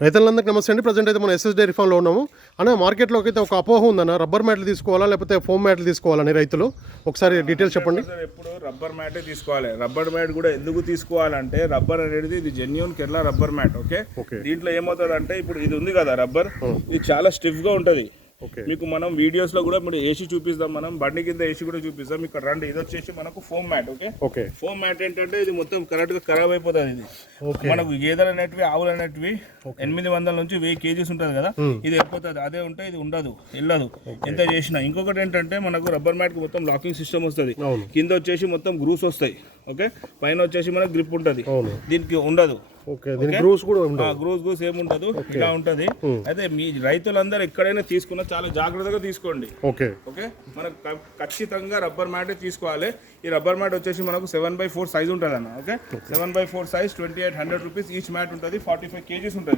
రైతులందరికీ నమస్తే అండి. ప్రజెంట్ అయితే మనం ఎస్ఎస్ డైరీ ఫామ్లో ఉన్నాము. అన్న మార్కెట్లోకి అయితే ఒక అపోహ ఉందన్న, రబ్బర్ మ్యాట్లు తీసుకోవాలా లేకపోతే ఫోమ్ మ్యాట్లు తీసుకోవాలని రైతులు ఒకసారి డీటెయిల్స్ చెప్పండి. ఎప్పుడు రబ్బర్ మ్యాటే తీసుకోవాలి. రబ్బర్ మ్యాట్ కూడా ఎందుకు తీసుకోవాలంటే రబ్బర్ అనేది ఇది genuine Kerala rubber mat. Okay, దీంట్లో ఏమవుతుంది అంటే ఇప్పుడు ఇది ఉంది కదా రబ్బర్, ఇది చాలా స్టిఫ్ గా ఉంటది. మీకు మనం వీడియోస్ లో కూడా ఇప్పుడు ఏసీ చూపిస్తాం, మనం బండి కింద ఏసీ కూడా చూపిస్తాం. ఇక్కడ రండి, ఇది వచ్చేసి మనకు foam mat. Okay, foam mat ఏంటంటే ఇది మొత్తం కరెక్ట్ గా ఖరాబ్ అయిపోతుంది. ఇది మనకు గేదెలు అనేటివి ఆవులు అనేటివి 800 నుంచి 1000 kgs ఉంటుంది కదా, ఇది వెళ్ళిపోతుంది. అదే ఉంటే ఇది ఉండదు, వెళ్ళదు ఎంత చేసినా. ఇంకొకటి ఏంటంటే మనకు రబ్బర్ మ్యాట్ కి మొత్తం లాకింగ్ సిస్టమ్ వస్తుంది. కింద వచ్చేసి మొత్తం గ్రూస్ వస్తాయి. ఓకే, పైన వచ్చేసి మనకు గ్రిప్ ఉంటుంది, దీనికి ఉండదు. గ్రూస్ ఏముండదు, ఇలా ఉంటది. అయితే మీ రైతులందరూ ఎక్కడైనా తీసుకున్నా చాలా జాగ్రత్తగా తీసుకోండి. ఓకే, మనకు ఖచ్చితంగా రబ్బర్ మ్యాట్ తీసుకోవాలి. ఈ రబ్బర్ మ్యాట్ వచ్చేసి మనకు 7/4 సైజ్ ఉంటుంది అన్న. Okay, 7/4 size 2800 rupees each mat ఉంటుంది. 45 kgs ఉంటుంది.